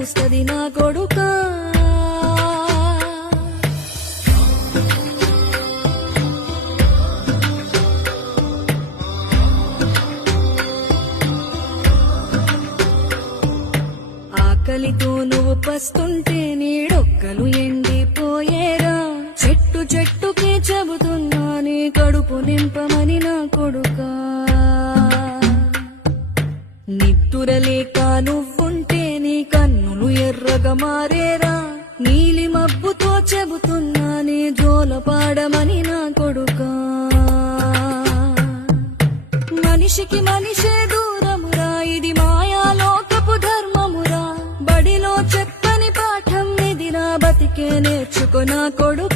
చూస్తది నా కొడుకా. ఆకలితో నువ్వు పస్తుంటే నీడొక్కలు ఎండిపోయేరా. చెట్టు చెట్టుకే చెబుతున్నా నీ కడుపు నింపమని నా కొడుకా. నిద్దురలేక నువ్వుంటే నీ కన్నులు ఎర్రగా మారేరా. నీలి మబ్బుతో చెబుతున్నా నీ జోలపాడమని నా కొడుకా. మనిషికి మనిషే దూరమురా, ఇది మాయాలోకపు ధర్మమురా. బడిలో చెప్పని పాఠం ఇదిరా, బతికే నేర్చుకో నా కొడుకా.